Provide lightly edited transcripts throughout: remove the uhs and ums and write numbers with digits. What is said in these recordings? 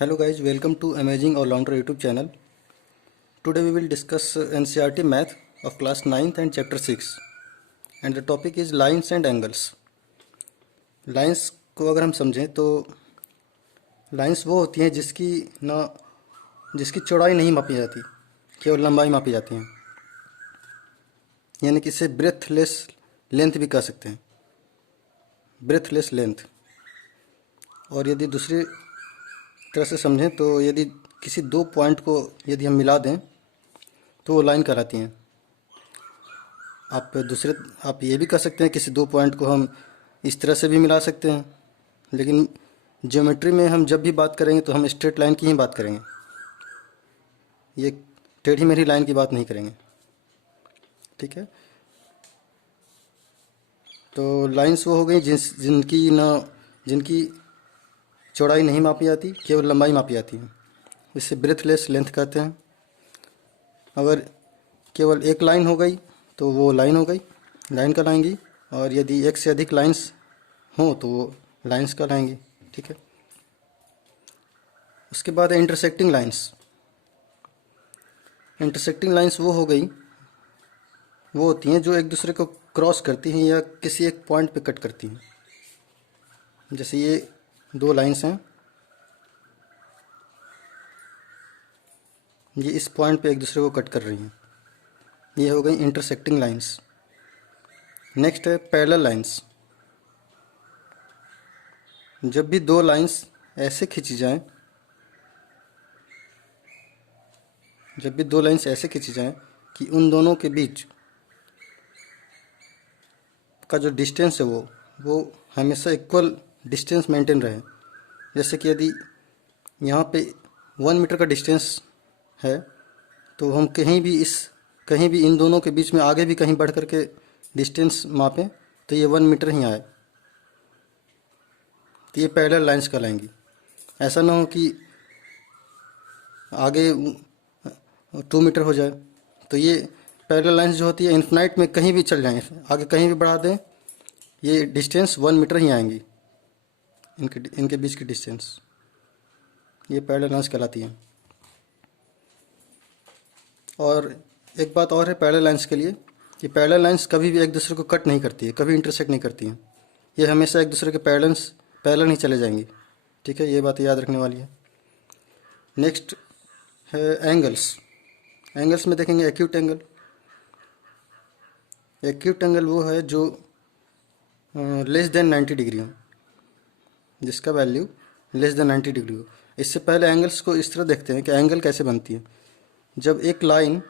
Hello guys, welcome to Amazing All Rounder YouTube channel. Today we will discuss NCERT Math of class 9th and chapter 6 and the topic is lines and angles. Lines को अगर हम समझें तो lines वो होती हैं जिसकी चौड़ाई नहीं मापी जाती, केवल लंबाई मापी जाती हैं, यानी कि इसे ब्रेथलेस लेंथ भी कह सकते हैं, ब्रेथलेस लेंथ। और यदि दूसरी तरह से समझें तो यदि किसी दो पॉइंट को यदि हम मिला दें तो वो लाइन कहलाती हैं। आप ये भी कह सकते हैं किसी दो पॉइंट को हम इस तरह से भी मिला सकते हैं, लेकिन ज्योमेट्री में हम जब भी बात करेंगे तो हम स्ट्रेट लाइन की ही बात करेंगे, ये टेढ़ी मेढ़ी लाइन की बात नहीं करेंगे। ठीक है, तो लाइंस वो हो गई जिनकी चौड़ाई नहीं मापी जाती, केवल लंबाई मापी जाती है, इसे ब्रेथलेस लेंथ कहते हैं। अगर केवल एक लाइन हो गई तो वो लाइन हो गई, लाइन कहलाएंगी, और यदि एक से अधिक लाइंस हों तो वो लाइंस कहलाएंगी। ठीक है, उसके बाद है इंटरसेक्टिंग लाइंस। इंटरसेक्टिंग लाइंस वो हो गई, वो होती हैं जो एक दूसरे को क्रॉस करती हैं या किसी एक पॉइंट पे कट करती हैं। जैसे ये दो लाइंस हैं, ये इस पॉइंट पे एक दूसरे को कट कर रही हैं, ये हो गई इंटरसेक्टिंग लाइंस। नेक्स्ट है पैरेलल लाइंस। जब भी दो लाइंस ऐसे खींची जाएं, कि उन दोनों के बीच का जो डिस्टेंस है वो हमेशा इक्वल डिस्टेंस मेंटेन रहे। जैसे कि यदि यहाँ पे 1 मीटर का डिस्टेंस है तो हम कहीं भी इन दोनों के बीच में आगे भी कहीं बढ़ करके डिस्टेंस मापें तो ये 1 मीटर ही आए, तो ये पैरेलल लाइंस कहलाएंगी। ऐसा ना हो कि आगे 2 मीटर हो जाए, तो ये पैरेलल लाइंस जो होती है इन्फिनाइट में कहीं भी चल जाएं, आगे कहीं भी बढ़ा दें, ये डिस्टेंस 1 मीटर ही आएंगी, इनके बीच की डिस्टेंस, ये पैरेलल लाइंस कहलाती हैं। और एक बात और है पैरेलल लाइंस के लिए, कि पैरेलल लाइंस कभी भी एक दूसरे को कट नहीं करती है, कभी इंटरसेक्ट नहीं करती हैं, ये हमेशा एक दूसरे के पैरेलल ही चले जाएंगी। ठीक है, ये बात याद रखने वाली है। नेक्स्ट है एंगल्स। एंगल्स में देखेंगे एक्यूट एंगल। एक्यूट एंगल वो है जो लेस देन 90 डिग्री हो, जिसका वैल्यू लेस देन 90 डिग्री हो। इससे पहले एंगल्स को इस तरह देखते हैं कि एंगल कैसे बनती है। जब एक लाइन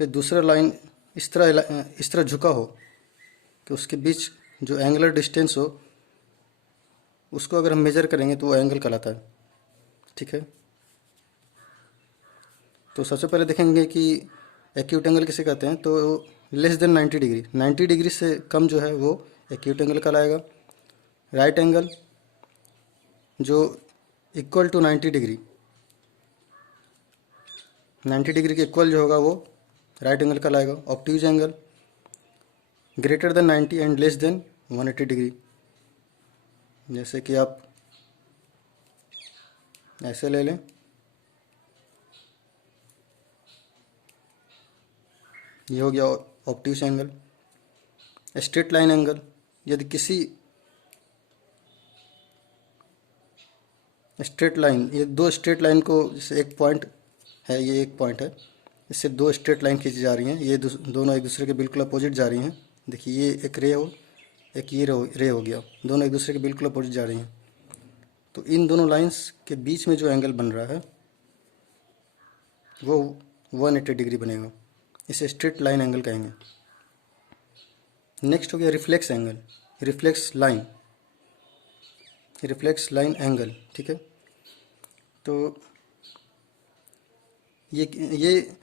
पे दूसरा लाइन इस तरह झुका हो कि उसके बीच जो एंगुलर डिस्टेंस हो उसको अगर हम मेज़र करेंगे तो वो एंगल कहलाता है। ठीक है, तो सबसे पहले देखेंगे कि एक्यूट एंगल किसे कहते हैं। तो लेस देन 90 डिग्री, 90 डिग्री से कम जो है वो एक्यूट एंगल कहलाएगा। राइट एंगल जो इक्वल टू 90 डिग्री, 90 डिग्री के इक्वल जो होगा वो राइट एंगल कहलाएगा। Obtuse angle greater than 90 and less than 180 degree. जैसे कि आप ऐसे ले लें, ये हो गया obtuse angle. Straight line angle, यदि किसी स्ट्रेट लाइन, ये दो स्ट्रेट लाइन को, जैसे एक पॉइंट है, ये एक पॉइंट है, इससे दो स्ट्रेट लाइन खींची जा रही हैं, ये दोनों एक दूसरे के बिल्कुल अपोजिट जा रही हैं। देखिए ये एक रे हो, एक ये रे हो गया, दोनों एक दूसरे के बिल्कुल अपोजिट जा रही हैं। तो इन दोनों लाइंस के बीच में जो एंगल बन रहा है वो 180 डिग्री बनेगा, इसे स्ट्रेट लाइन एंगल कहेंगे। नेक्स्ट हो गया reflex angle, reflex line angle. ठीक है, तो ये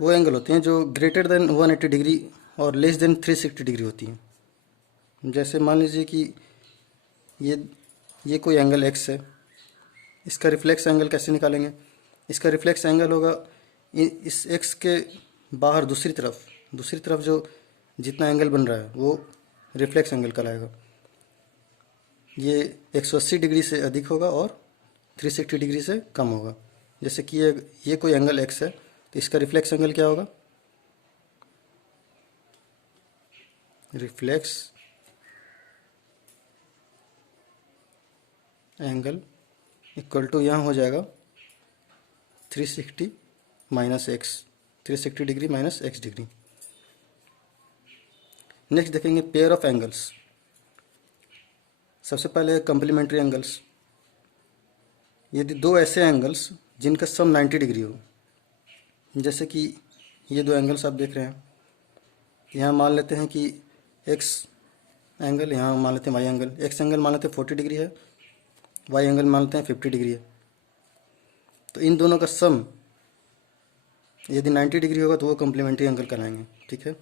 वो एंगल होते हैं जो ग्रेटर देन 180 डिग्री और लेस देन 360 डिग्री होती हैं। जैसे मान लीजिए कि ये कोई एंगल x है, इसका रिफ्लेक्स एंगल कैसे निकालेंगे। इसका रिफ्लेक्स एंगल होगा इस x के बाहर दूसरी तरफ जो जितना एंगल बन रहा है वो रिफ्लेक्स एंगल कहलाएगा। ये 180 डिग्री से अधिक होगा और 360 डिग्री से कम होगा। जैसे कि ये कोई एंगल एक्स है, तो इसका रिफ्लेक्स एंगल क्या होगा? रिफ्लेक्स एंगल इक्वल टू यहाँ हो जाएगा 360 minus x, 360 degree minus x degree. Next देखेंगे पेयर ऑफ एंगल्स। सबसे पहले कम्प्लीमेंट्री एंगल्स। यदि दो ऐसे एंगल्स जिनका सम 90 डिग्री हो, जैसे कि ये दो एंगल्स आप देख रहे हैं, यहाँ मान लेते हैं कि एक्स एंगल, यहाँ मान लेते हैं वाई एंगल। एक्स एंगल मान लेते हैं 40 डिग्री है, वाई एंगल मान लेते हैं 50 डिग्री है। तो इन दोनों का सम यदि 90 डिग्री होगा तो वो कम्प्लीमेंट्री एंगल कहलाएंगे। ठीक है,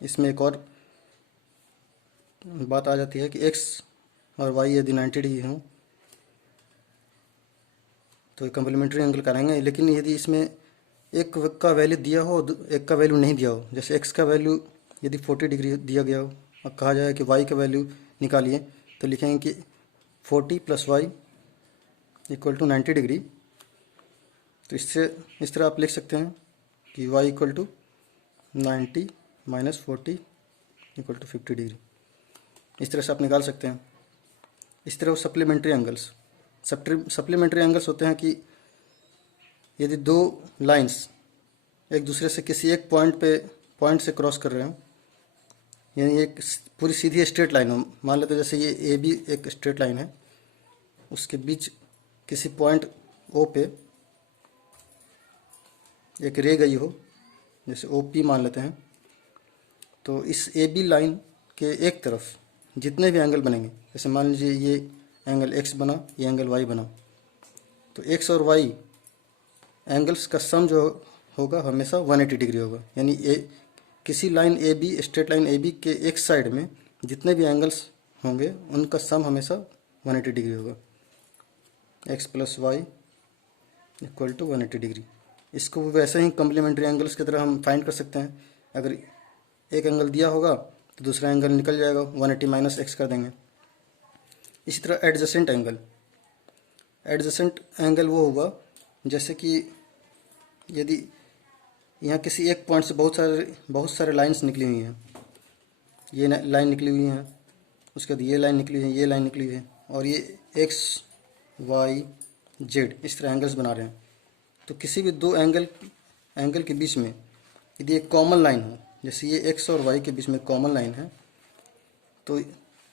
इसमें एक और बात आ जाती है कि एक्स और वाई यदि 90 डिग्री हों तो ये कम्प्लीमेंट्री एंगल कराएंगे। लेकिन यदि इसमें एक का वैल्यू दिया हो, एक का वैल्यू नहीं दिया हो, जैसे एक्स का वैल्यू यदि 40 डिग्री दिया गया हो और कहा जाए कि वाई का वैल्यू निकालिए, तो लिखेंगे कि 40 plus Y equal to 90 degree. तो इससे इस तरह आप लिख सकते हैं कि Y equal to 90 minus 40 equal to 50 degree. इस तरह से आप निकाल सकते हैं। इस तरह वो सप्लीमेंट्री एंगल्स, सप्लीमेंट्री एंगल्स होते हैं कि यदि दो लाइंस एक दूसरे से किसी एक पॉइंट से क्रॉस कर रहे हो, यानी एक पूरी सीधी स्ट्रेट लाइन हो, मान लेते हैं जैसे ये ए बी एक स्ट्रेट लाइन है, उसके बीच किसी पॉइंट ओ पे एक रे गई हो, जैसे ओ पी मान लेते हैं। तो इस ए बी लाइन के एक तरफ जितने भी एंगल बनेंगे, जैसे मान लीजिए ये एंगल एक्स बना, ये एंगल वाई बना, तो एक्स और वाई एंगल्स का सम जो होगा हमेशा 180 डिग्री होगा। यानी किसी line A B, straight line A B के एक साइड में जितने भी एंगल्स होंगे उनका सम हमेशा 180 डिग्री होगा। X plus Y equal to 180 degree. इसको वैसे ही कम्प्लीमेंट्री एंगल्स की तरह हम फाइंड कर सकते हैं। अगर एक एंगल दिया होगा तो दूसरा एंगल निकल जाएगा, 180 माइनस एक्स कर देंगे। इसी तरह एडजेसेंट एंगल, एडजेसेंट एंगल वो होगा जैसे कि यदि यहाँ किसी एक पॉइंट से बहुत सारे लाइंस निकली हुई हैं, ये लाइन निकली हुई है, उसके बाद ये लाइन निकली हुई है, ये लाइन निकली हुई है, और ये एक्स वाई जेड इस तरह एंगल्स बना रहे हैं। तो किसी भी दो एंगल के बीच में यदि एक कॉमन लाइन हो, जैसे ये एक्स और वाई के बीच में कॉमन लाइन है, तो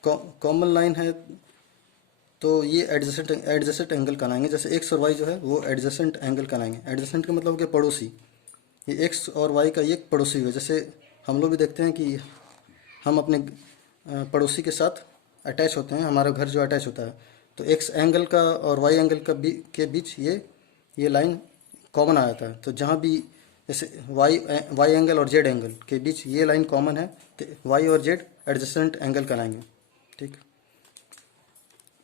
कॉमन लाइन है तो ये एडजेसेंट एंगल कहलाएंगे। जैसे एक्स और वाई जो है वो एडजेसेंट एंगल कहलाएंगे। एडजेसेंट का मतलब क्या, पड़ोसी। ये एक्स और वाई का ये पड़ोसी है। जैसे हम लोग भी देखते हैं कि हम अपने पड़ोसी के साथ अटैच होते हैं, हमारा घर जो अटैच होता है, तो एक्स एंगल का और वाई एंगल का के बीच ये लाइन कॉमन आ जाता है। तो जहाँ भी जैसे वाई एंगल और जेड एंगल के बीच ये लाइन कॉमन है, तो वाई और जेड एडजेसेंट एंगल कहलाएंगे। ठीक,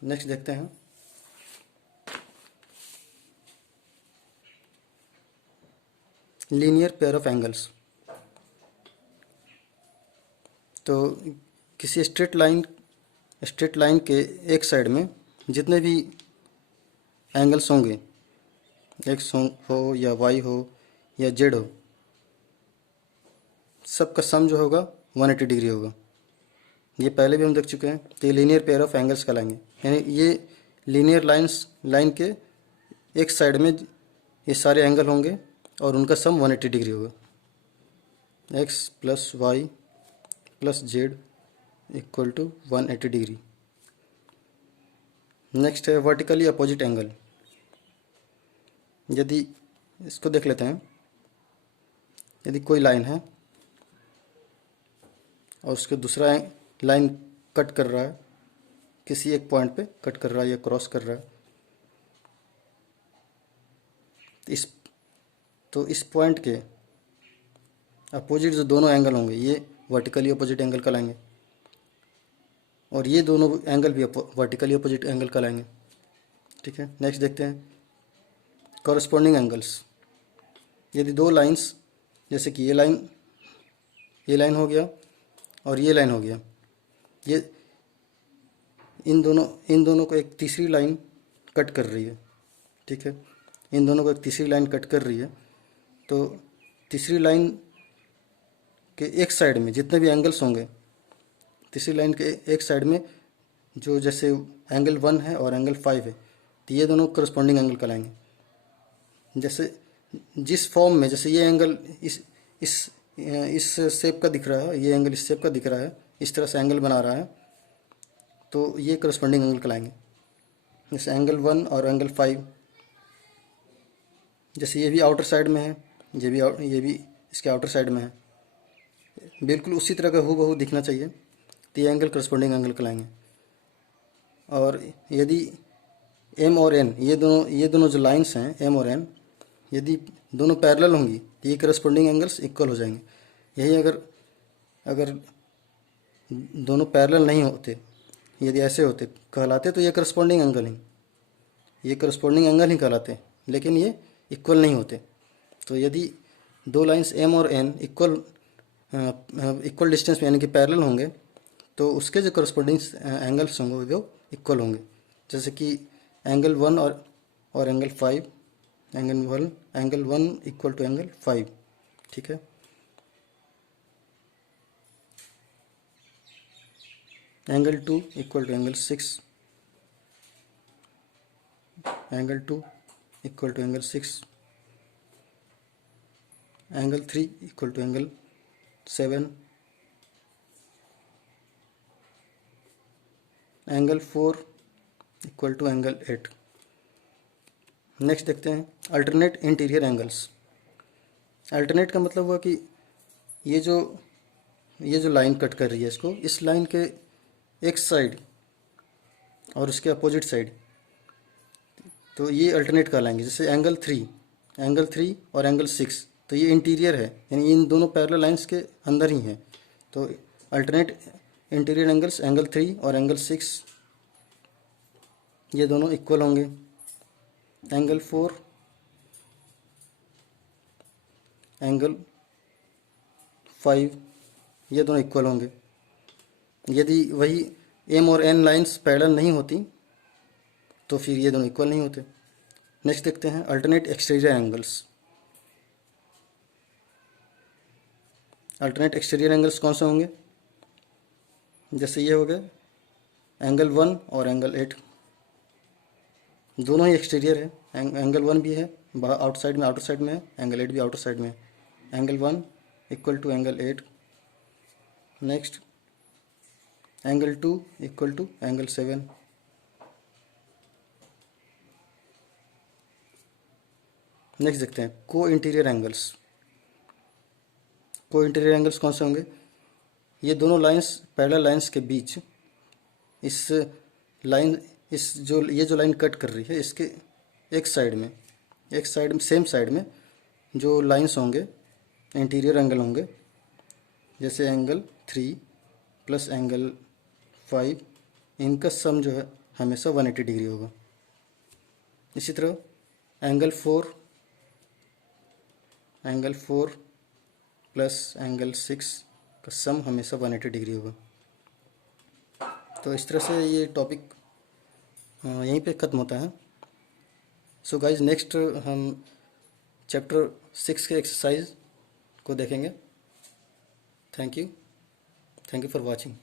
नेक्स्ट देखते हैं। Linear pair of angles. तो किसी स्ट्रेट लाइन के एक साइड में जितने भी एंगल्स होंगे, एक्स हो या वाई हो या जेड हो, सबका सम जो होगा 180 डिग्री होगा। ये पहले भी हम देख चुके हैं। तो ये लीनियर पेयर ऑफ एंगल्स कहलाएंगे। यानी ये लीनियर लाइन के एक साइड में ये सारे एंगल होंगे और उनका सम 180 डिग्री होगा। X plus Y plus Z equal to 180 degree. Next है वर्टिकली अपोजिट एंगल। यदि इसको देख लेते हैं, यदि कोई लाइन है और उसके दूसरा लाइन कट कर रहा है, किसी एक पॉइंट पे कट कर रहा है या क्रॉस कर रहा है, तो इस पॉइंट के अपोजिट जो दोनों एंगल होंगे ये वर्टिकली अपोजिट एंगल कहलाएंगे, और ये दोनों एंगल भी वर्टिकली अपोजिट एंगल कहलाएंगे। ठीक है, नेक्स्ट देखते हैं कॉरस्पॉन्डिंग एंगल्स। यदि दो लाइंस, जैसे कि ये लाइन हो गया और ये लाइन हो गया, इन दोनों को एक तीसरी लाइन कट कर रही है, ठीक है। इन दोनों को एक तीसरी लाइन कट कर रही है, तो तीसरी लाइन के एक साइड में जितने भी एंगल्स होंगे, तीसरी लाइन के एक साइड में जो जैसे एंगल 1 है और एंगल 5 है, तो ये दोनों करस्पॉन्डिंग एंगल कहलाएंगे। जैसे जिस फॉर्म में, जैसे ये एंगल इस शेप का दिख रहा है, ये एंगल इस शेप का दिख रहा है, इस तरह से एंगल बना रहा है, तो ये करस्पॉन्डिंग एंगल कहलाएंगे। जैसे एंगल 1 और एंगल 5, जैसे ये भी आउटर साइड में है, ये भी इसके आउटर साइड में है, बिल्कुल उसी तरह का हूबहू दिखना चाहिए, तो ये एंगल करस्पॉन्डिंग एंगल कहलाएंगे। और यदि एम और एन, ये दोनों जो लाइंस हैं एम और एन, यदि दोनों पैरेलल होंगी तो ये करस्पॉन्डिंग एंगल्स इक्वल हो जाएंगे। यही अगर दोनों पैरेलल नहीं होते, यदि ऐसे होते कहलाते, तो ये करस्पॉन्डिंग एंगल ही कहलाते, लेकिन ये इक्वल नहीं होते। तो यदि दो लाइंस एम और एन इक्वल डिस्टेंस में यानी कि पैरेलल होंगे, तो उसके जो करस्पॉन्डिंग एंगल्स होंगे वो इक्वल होंगे। जैसे कि एंगल 1 और angle 5, angle 1 equal to angle 5, ठीक है। Angle 2 equal to angle 6, angle 2 equal to angle 6, angle 3 equal to angle 7, angle 4 equal to angle 8। Next देखते हैं अल्टरनेट इंटीरियर एंगल्स। अल्टरनेट का मतलब हुआ कि ये जो लाइन कट कर रही है इसको, इस लाइन के एक साइड और उसके अपोजिट साइड, तो ये अल्टरनेट कहलाएंगे। जैसे एंगल 3 और एंगल 6, तो ये इंटीरियर है, यानी इन दोनों पैरेलल लाइंस के अंदर ही हैं। तो अल्टरनेट इंटीरियर एंगल्स एंगल 3 और एंगल 6, ये दोनों इक्वल होंगे। एंगल 4, एंगल 5, ये दोनों इक्वल होंगे। यदि वही एम और एन लाइंस पैरेलल नहीं होती तो फिर ये दोनों इक्वल नहीं होते। नेक्स्ट देखते हैं alternate exterior angles. Alternate exterior angles कौन से होंगे? जैसे ये हो गए एंगल 1 और एंगल 8, दोनों ही एक्सटीरियर है। एंगल 1 भी है आउटर साइड में है, एंगल 8 भी आउटर साइड में है। Angle 1 equal to angle 8। Next angle 2 equal to angle 7। Next देखते हैं co interior angles. Co interior angles कौन से होंगे? ये दोनों लाइंस पैरेलल लाइंस के बीच ये जो लाइन कट कर रही है, इसके एक साइड में सेम साइड में जो लाइंस होंगे इंटीरियर एंगल होंगे। जैसे एंगल 3 प्लस एंगल 5, इनका सम जो है हमेशा 180 डिग्री होगा। इसी तरह एंगल 4 प्लस एंगल 6 का सम हमेशा 180 डिग्री होगा। तो इस तरह से ये टॉपिक यहीं पे ख़त्म होता है। सो गाइज नेक्स्ट हम चैप्टर 6 के एक्सरसाइज को देखेंगे। Thank you for watching.